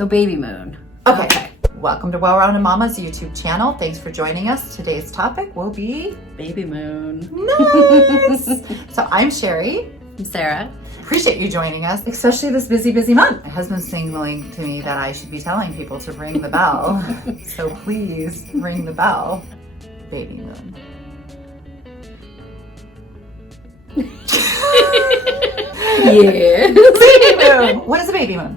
So Babymoon. Okay. Welcome to Well-Rounded Mama's YouTube channel. Thanks for joining us. Today's topic will be Babymoon. Nice! So I'm Sherry. I'm Sarah. Appreciate you joining us, especially this busy month. My husband's signaling to me that I should be telling people to ring the bell. So please ring the bell. Babymoon. Yeah. Babymoon! What is a babymoon?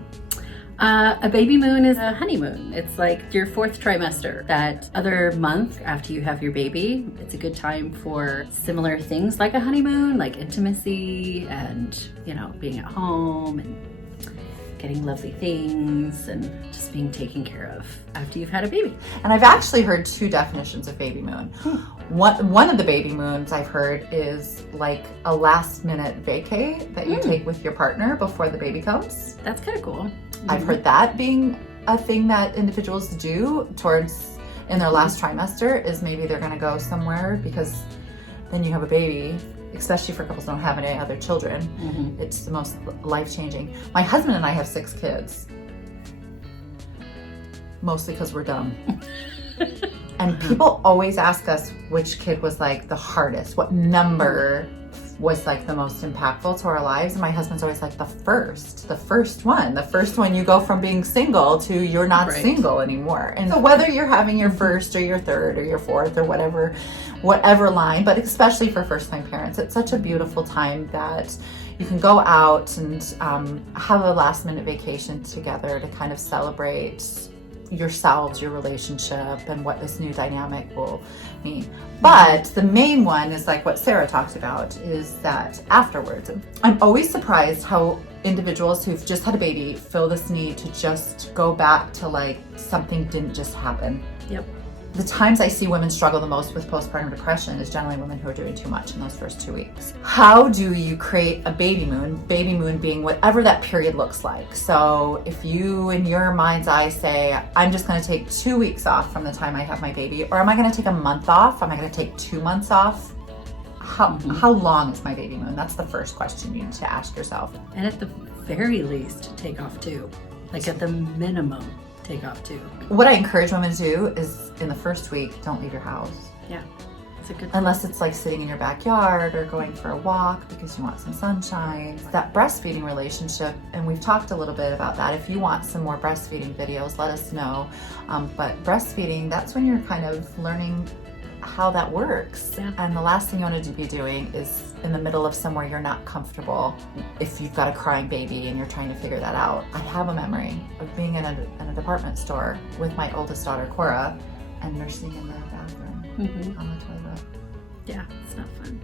A babymoon is a honeymoon. It's like your fourth trimester. That other month after you have your baby, it's a good time for similar things like a honeymoon, like intimacy and, being at home and getting lovely things and just being taken care of after you've had a baby. And I've actually heard two definitions of baby moon. One of the baby moons I've heard is like a last minute vacay that you take with your partner before the baby comes. That's kind of cool. I've heard that being a thing that individuals do in their last trimester is maybe they're going to go somewhere because then you have a baby, especially for couples who don't have any other children. It's the most life-changing. My husband and I have 6 kids, mostly because we're dumb. And people always ask us which kid was like the hardest, what number was like the most impactful to our lives. And my husband's always like the first one you go from being single to you're not single anymore. And so whether you're having your first or your third or your fourth or whatever line, but especially for first time parents, it's such a beautiful time that you can go out and have a last minute vacation together to kind of celebrate yourselves, your relationship, and what this new dynamic will mean. But the main one is like what Sarah talked about, is that afterwards. I'm always surprised how individuals who've just had a baby feel this need to just go back to like something didn't just happen. Yep. The times I see women struggle the most with postpartum depression is generally women who are doing too much in those first 2 weeks. How do you create a baby moon being whatever that period looks like? So if you, in your mind's eye, say, I'm just gonna take 2 weeks off from the time I have my baby, or am I gonna take a month off? Am I gonna take 2 months off? How long is my baby moon? That's the first question you need to ask yourself. And at the very least, take off 2. Like at the minimum, take off 2. What I encourage women to do is in the first week, don't leave your house. Yeah, it's a good unless it's like sitting in your backyard or going for a walk because you want some sunshine. That breastfeeding relationship, and we've talked a little bit about that. If you want some more breastfeeding videos, let us know. But breastfeeding, that's when you're kind of learning how that works. Yeah. And the last thing you want to be doing is in the middle of somewhere you're not comfortable. If you've got a crying baby and you're trying to figure that out. I have a memory of being in a department store with my oldest daughter, Cora, and nursing in the bathroom on the toilet. Yeah, it's not fun.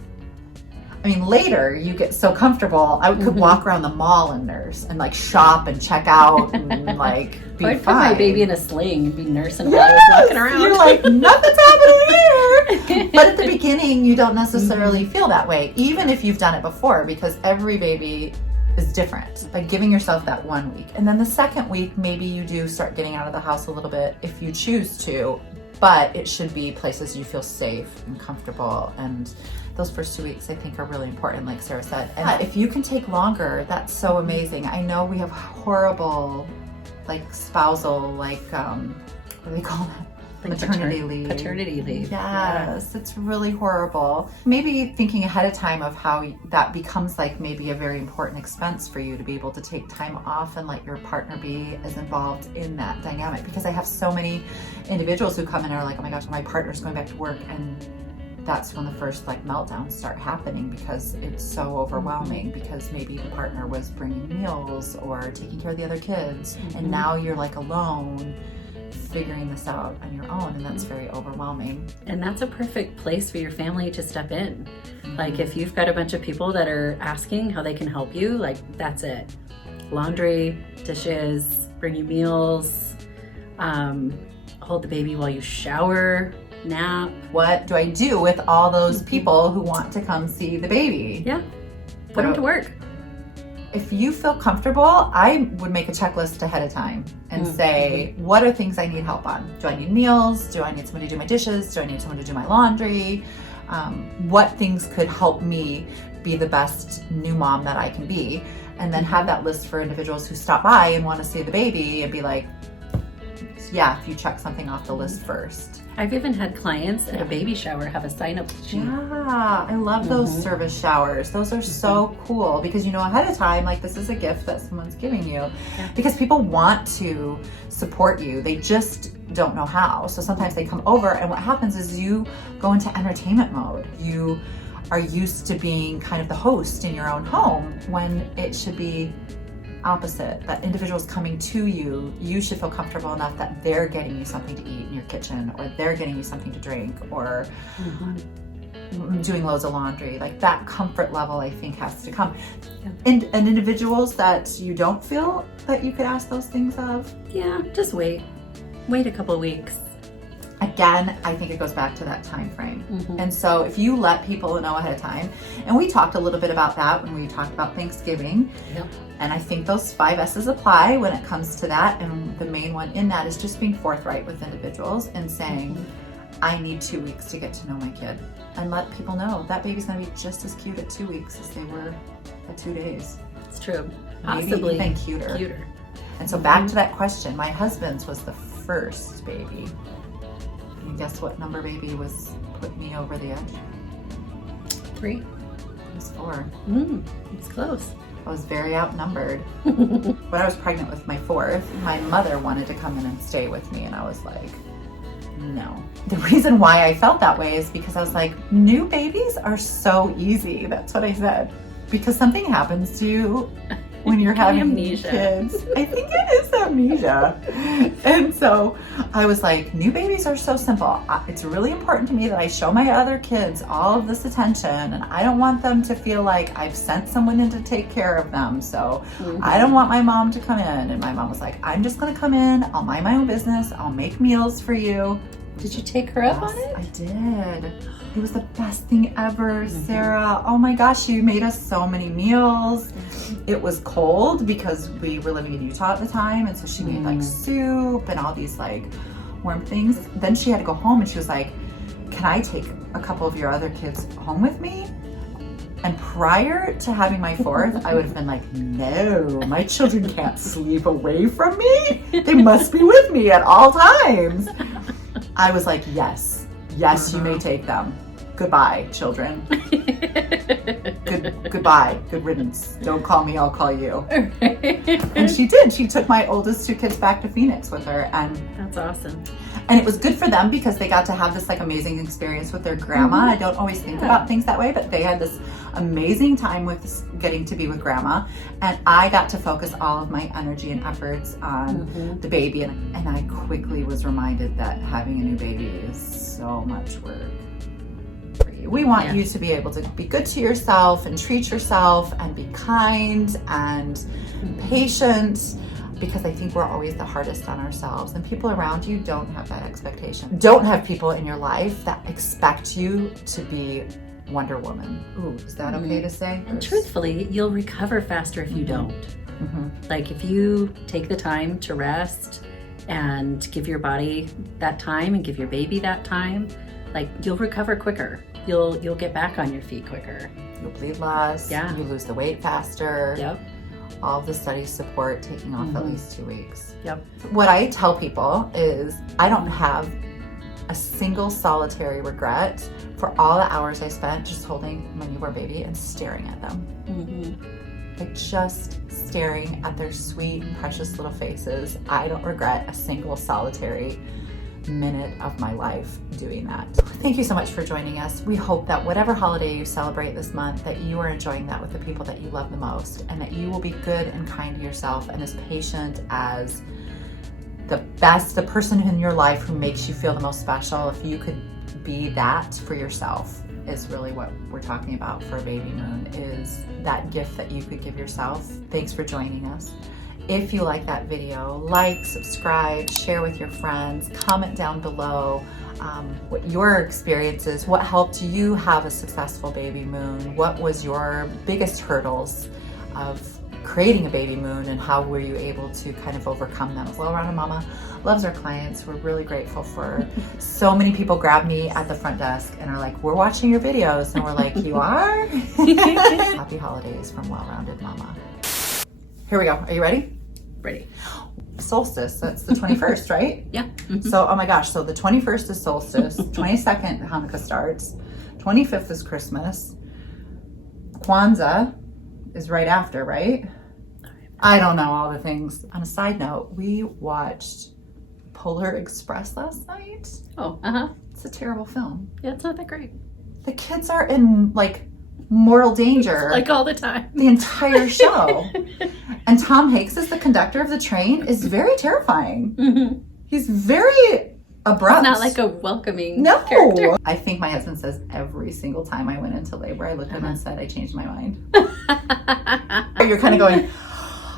I mean, later you get so comfortable. I could walk around the mall and nurse and like shop and check out and like be I'd fine. put my baby in a sling and be nursing while I was walking around. You're like, nothing's happening here. But at the beginning, you don't necessarily feel that way, even if you've done it before, because every baby is different. Like giving yourself that 1 week. And then the second week, maybe you do start getting out of the house a little bit if you choose to, but it should be places you feel safe and comfortable. And those first 2 weeks, I think, are really important, like Sarah said. And if you can take longer, that's so amazing. I know we have horrible, like spousal, like, what do they call that? Like maternity leave. Paternity leave. Yes, it's really horrible. Maybe thinking ahead of time of how that becomes like maybe a very important expense for you to be able to take time off and let your partner be as involved in that dynamic. Because I have so many individuals who come in and are like, oh my gosh, my partner's going back to work, and that's when the first like meltdowns start happening because it's so overwhelming, because maybe the partner was bringing meals or taking care of the other kids, and now you're like alone figuring this out on your own, and that's very overwhelming. And that's a perfect place for your family to step in. Like if you've got a bunch of people that are asking how they can help you, like that's it. Laundry, dishes, bring you meals, hold the baby while you shower, nap. What do I do with all those people who want to come see the baby? Yeah, put them to work. If you feel comfortable, I would make a checklist ahead of time and say, what are things I need help on? Do I need meals? Do I need somebody to do my dishes? Do I need someone to do my laundry? What things could help me be the best new mom that I can be? and then have that list for individuals who stop by and want to see the baby and be like, yeah, if you check something off the list first. I've even had clients at a baby shower have a sign-up sheet. Yeah, I love those service showers. Those are so cool because you know ahead of time, like this is a gift that someone's giving you. Because people want to support you. They just don't know how. So sometimes they come over and what happens is you go into entertainment mode. You are used to being kind of the host in your own home when it should be opposite, that individuals coming to you, you should feel comfortable enough that they're getting you something to eat in your kitchen, or they're getting you something to drink, or doing loads of laundry. Like that comfort level, I think, has to come. And individuals that you don't feel that you could ask those things of, just wait a couple of weeks. Again, I think it goes back to that time frame. And so if you let people know ahead of time, and we talked a little bit about that when we talked about Thanksgiving, and I think those 5 S's apply when it comes to that. And the main one in that is just being forthright with individuals and saying, I need 2 weeks to get to know my kid, and let people know that baby's gonna be just as cute at 2 weeks as they were at 2 days. It's true. Maybe Possibly even cuter. And so back to that question, my husband's was the first baby. And guess what number baby was putting me over the edge? 3. It was 4. It's close. I was very outnumbered. When I was pregnant with my 4th, my mother wanted to come in and stay with me, and I was like, no. The reason why I felt that way is because I was like, new babies are so easy. That's what I said. Because something happens to you when you're having amnesia. Kids. I think it is amnesia. And so I was like, new babies are so simple. It's really important to me that I show my other kids all of this attention, and I don't want them to feel like I've sent someone in to take care of them. So I don't want my mom to come in. And my mom was like, I'm just gonna come in, I'll mind my own business, I'll make meals for you. Did you take her up on it? I did. It was the best thing ever, Sarah. Oh my gosh, you made us so many meals. It was cold because we were living in Utah at the time, and so she made like soup and all these like warm things. Then she had to go home, and she was like, can I take a couple of your other kids home with me? And prior to having my 4th, I would have been like, no, my children can't sleep away from me. They must be with me at all times. I was like, yes, you may take them. Goodbye, children. Goodbye, good riddance. Don't call me, I'll call you. And she did. She took my oldest 2 kids back to Phoenix with her, and that's awesome. And it was good for them because they got to have this like amazing experience with their grandma. I don't always think about things that way, but they had this amazing time with getting to be with grandma. And I got to focus all of my energy and efforts on the baby. And I quickly was reminded that having a new baby is so much work. We want you to be able to be good to yourself and treat yourself and be kind and patient, because I think we're always the hardest on ourselves, and people around you don't have that expectation. Don't have people in your life that expect you to be Wonder Woman. Ooh, is that okay to say? And truthfully, you'll recover faster if you don't. Like if you take the time to rest and give your body that time and give your baby that time, like you'll recover quicker. You'll get back on your feet quicker. You'll bleed less. Yeah. You lose the weight faster. Yep. All of the studies support taking off at least 2 weeks. Yep. What I tell people is I don't have a single solitary regret for all the hours I spent just holding my newborn baby and staring at them. Like just staring at their sweet and precious little faces. I don't regret a single solitary minute of my life doing that. Thank you so much for joining us. We hope that whatever holiday you celebrate this month, that you are enjoying that with the people that you love the most, and that you will be good and kind to yourself and as patient as the person in your life who makes you feel the most special. If you could be that for yourself, is really what we're talking about for a baby moon, is that gift that you could give yourself. Thanks for joining us. If you like that video, like, subscribe, share with your friends, comment down below what your experience is, what helped you have a successful baby moon, what was your biggest hurdles of creating a baby moon, and how were you able to kind of overcome them. Well-rounded Mama loves our clients. We're really grateful for so many people grab me at the front desk and are like, we're watching your videos, and we're like, you are? Happy holidays from Well-Rounded Mama. Here we go. Are you ready? Ready. Solstice, that's the 21st, right? Yeah. Mm-hmm. So, oh my gosh, so the 21st is solstice, 22nd Hanukkah starts, 25th is Christmas, Kwanzaa is right after, right? I don't know all the things. On a side note, we watched Polar Express last night. Oh, It's a terrible film. Yeah, it's not that great. The kids are in like mortal danger. Like all the time. The entire show. And Tom Hanks as the conductor of the train is very terrifying. Mm-hmm. He's very abrupt. It's not like a welcoming No. character. I think my husband says every single time I went into labor, I looked at him and said, I changed my mind. You're kind of going,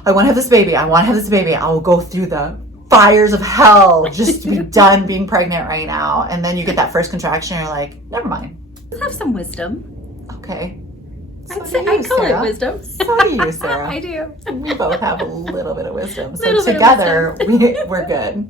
I want to have this baby. I want to have this baby. I will go through the fires of hell just to be done being pregnant right now. And then you get that first contraction and you're like, never mind. Have some wisdom. Okay. I'd call it wisdom. So do you, Sarah. I do. We both have a little bit of wisdom. So Little bit of together, we're good.